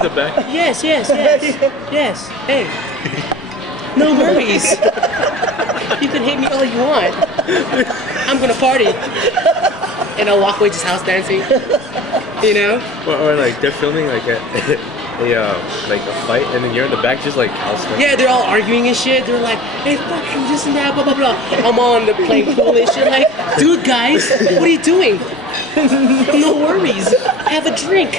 The back? Yes. Hey. No worries. You can hate me all you want. I'm gonna party. And I'll walk away just house dancing. You know? Or like they're filming like a fight, and then you're in the back just like house dancing. Yeah, they're all arguing and shit. They're like, hey, fuck you, this and that, blah, blah, blah. I'm on the playing pool and shit. Like, dude, guys, what are you doing? No worries. Have a drink.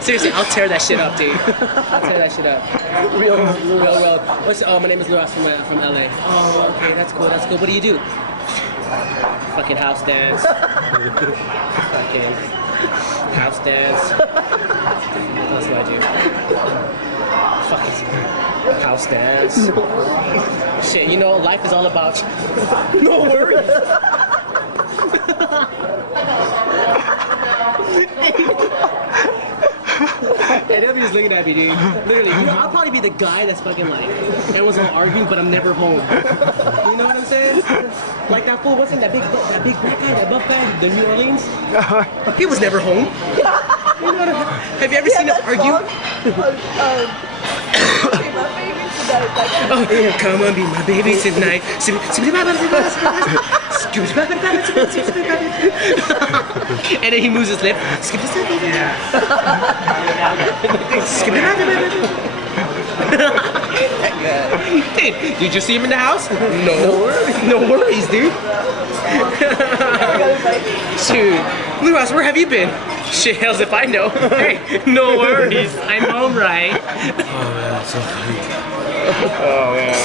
Seriously, I'll tear that shit up, dude. I'll tear that shit up. Real. My name is Luis from LA. Oh, okay, that's cool. What do you do? Fucking house dance. Fucking house dance. What else do I do? Fucking house dance. Shit, you know, life is all about no worries. And everybody's looking at me, dude. Literally, you know, I'll probably be the guy that's fucking like, everyone's all arguing, but I'm never home. You know what I'm saying? Like that fool, what's in that big black guy, that buff guy, the New Orleans? He was never home. You know have you ever seen him argue? Oh, come on, be my baby tonight. And then he moves his lip. Hey, did you see him in the house? No worries, dude. Shoot. Luis, where have you been? Shit, hells if I know. Hey, no worries. I'm home, right? Oh man, that's so funny. Oh man.